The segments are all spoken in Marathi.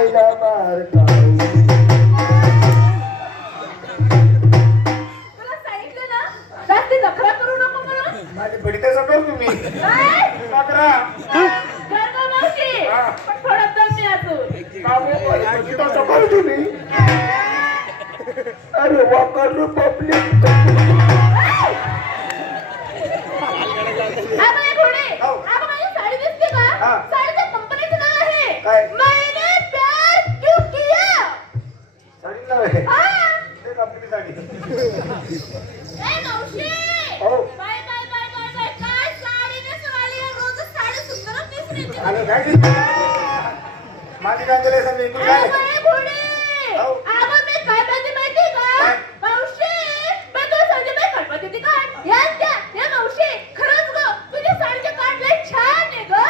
आईला मार खाऊ. तुला सांगितलं ना जास्ती नखरा करू नको म्हणून. माझी बडीते सकर तुम्ही काय? नकरा गरगा मावशी हा. पण थोडा दम नाही अजून. बडीते सकर तुम्ही. अरे वाकर पब्लिक. अगं हे घोडे, हो. अगं माझी साडी दिसते का? हा. साडीच्या कंपनीचं नाव आहे काय? मैंने प्यार क्यों किया. साडी नाव आहे हा. ते आपली साडी. ए मावशी. हो. Bye bye bye bye bye. काय साडी नेसून आली आहे? रोजच साडी सुंदरच नेसून येते. आलं काय की? माझी गांजले समजे तू काय? अगं हे घोडे, हो. अगं मी काय पाहिजे माहितीये का? काय? मावशी, मी तुला सांगते बाई खटपट येते का? या मावशी, खरंच गं, तुझ्या साडीचे काठ लय छान आहे गं.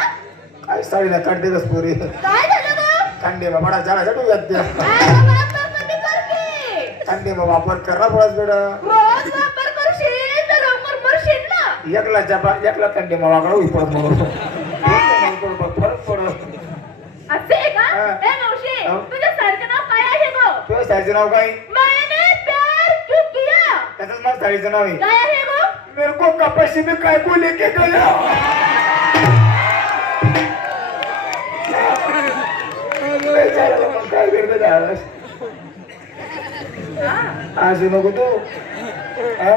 काय साडीला काढते कस पोरी. काय झालं गं? कांदे बाबा झाडा झटू जाते. अगं वापर कमी कर की. कांदे बाबा वापर करा पडस बेडा. रोज वापर करशील तर लवकर मरशील ना. एकला जपा एकला कांदे बाबा कडे पडत म्हणून. फरक पडत. असे आहे का? हा. ए मावशी, हो. तुझ्या साडीचं नाव काय आहे गं? तुझ्या साडीचं नाव काय? मैंने प्यार क्यों किया. त्याचंच माझ्या साडीचं नाव आहे. काय आहे गं? मेरे को कपाशी में काय को लेके गया. काय करतो त्यावेळेस असू नको तू. हा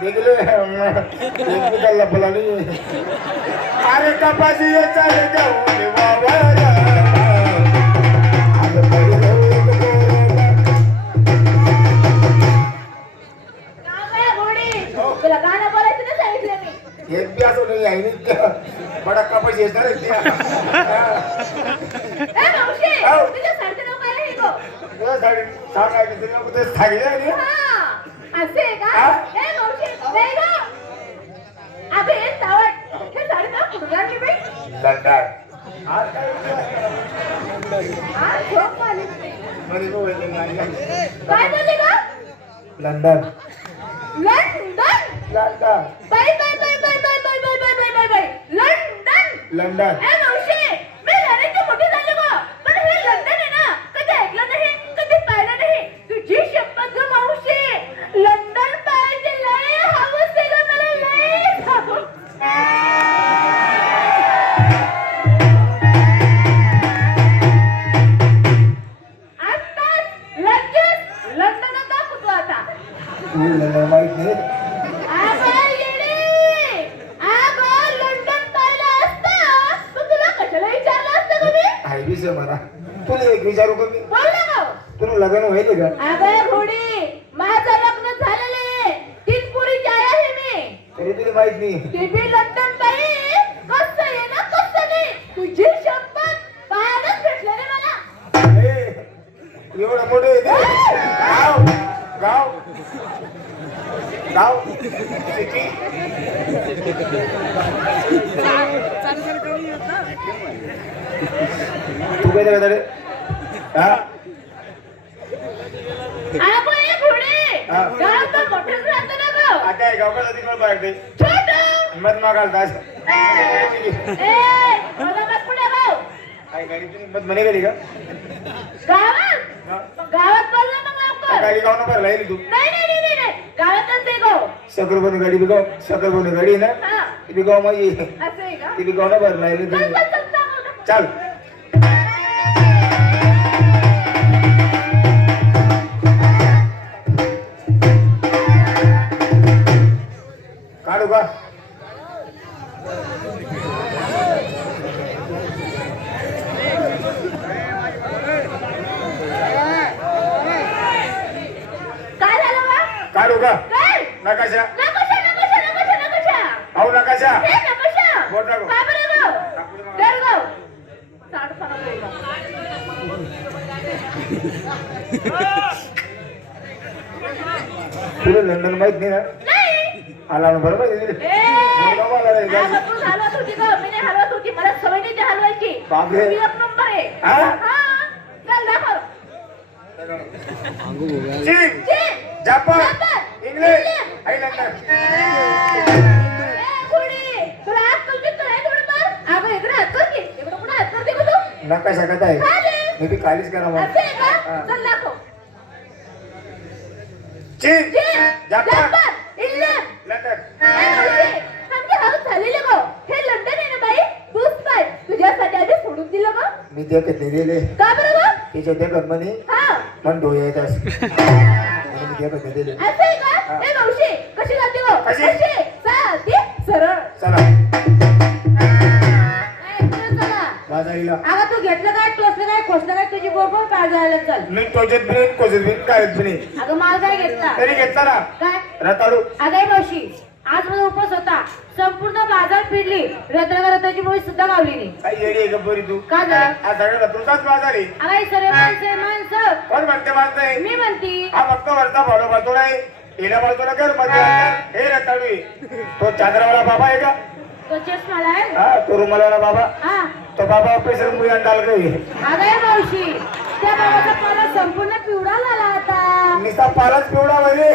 देखले एकमेकाला बोलावली. अरे कपाशी ये चाले जाऊ वावर. तुला गाणं बोलायचं नाही सांगितलं मी. एक बी असं नाही आहे बडा कपाशी येणार आहे त्या. ए मावशी, हो. तुझ्या साडीचं नाव काय आहे गं? तुझ्या साडी सांगायचं तरी नको ते सांगितलं. हा, असे आहे का? हा? ए मावशी, नाही गं. अगं हे सावट, हे साडी नाव कुठून आणली बाई? लंडन. आज काय हा, झोप आली. मध्ये तो वैद्य नाही. काय बोलली गं? London London. London bye bye bye bye bye bye bye bye bye bye bye. London. London. ए मावशी, मी लंडनची मोठी झाली गं. पण हे लंडन आहे ना, कधी ऐकलं नाही, कधी पाहिलं नाही. तुझी शपथ गं मावशी, लंडन पाहायची लय हवस आहे गं मला, लय हवस. आत्ताच लगेच लंडनला दाखवतो आता. लंडन माहित नाही. अगं येडे, अगं लंडन पाहिलं असतं तर तुला कशाला विचारलं असतं गं मी? आहे विषय मला. तुला एक विचारू का मी? बोल ना गं. तुला लग्न व्हायले का? अगं घोडी, माझं लग्न झालेलं आहे. 3 पोरीची आई आहे मी. तरी तुला माहित नाही. ती बी लंडन बाई. कसं आहे ना, कसं नाही. तुझी शपथ पाहायलाच भेटलं रे मला. ए, एवढं मोठं आहे ते. गाव गाव गाव सिटी. तू काय करत रे? हा अगं हे घोडी, हा. गाव तर मोठंच राहतं ना गं. आता आहे गावकाचा तिकडे पाहिजे छोटं. मत मागाल दास. ए, मला मग पुढे गाव. काय गाडी तुम्ही मत म्हणे गेली का? गावात? हा. गावात बोल ना मग लवकर. गाडी गाव नंबर राहिली तू. नाही नाही नाही नाही, नाही. गावातच आहे गाव. सकरबोनी गाडी बिगाव सकरबोनी गाडी ना हा, ती बिगाव माझी असं आहे का? ती बिगाव नंबर राहिली चल तुम्ही. चल चल सांगू ना. चल काढू का? काय झालं बा? काढू का? काय? नकाशा नकोशा नकोशा नकोशा नकोशा. अहो नकाशा हे नकोशा. बोट नको. का बरं गाव? दर गाव. साडूसाला बोल गाव. तुला लंडन माहित नाही ना? नाही. आला ना बरोबर ए, आला रे गाडी. अगं तू हलवत होती गं, मी नाही हलवत होती. मला सवय नाही ती हलवायची. बापरे. मी 1 नंबर आहे. हा? हा. चल दाखव. चीन चीन. Japan Japan. इंग्लंड आई लंडन. ए, घोडी, तुला अक्कल बिक्कल आहे थोडंफार? अगं इकडे हात कर की. इकडे कुठे हात करते गं तू? नकाशा कसा आहे? खाली. मी ती खालीच करा मग असं आहे का हा. चल दाखव चीन चीन जपान जपान इंग्लंड लंडन आमची हाऊस झालेली गो हे लंडन आहे ना बाई तूच पाय तुझ्यासाठी आधी सोडून दिलं ग मी देखत दिलेले का बरं ग तिच्या देखत म्हणे हा मन डोळे येत मी देखत दिलेले असं आहे का ए मावशी कशी जाते गो कशी? साधी सरळ चला काय इकडे चला बाजारीला अगं तू घेतलं काय टोचलं काय खोसलं काय तुझी बरोबर काय जायला चल मी टोचत बिन कोचत बिन काढत बिन अगं माल काय घेतला तरी घेतला ना काय रताळू अगं मावशी आज माझा उपवास होता संपूर्ण बाजार फिरली रत्नाची मुळी सुद्धा गावली नाही काही येडी आहे गप्परी तू का जरा हा सगळं तुझाच बाजार आहे अगं सर्व माणसं कोण म्हणते माणसं आहे मी म्हणती हा फक्त वरचा भाडो बाजूला आहे हिला बाजूला कर मध्ये हे रताळू आहे तो चांद्रावाला बाबा आहे का तो चष्माला आहे हा तो रुमालावाला बाबा हा तो बाबा पेसर मुली अंडाल काही अगं मावशी त्या बाबाचा पाला संपूर्ण पिवळा झाला आता निसा पालाच पिवळा म्हणजे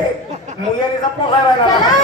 मुया निसा पोसायला लागला चला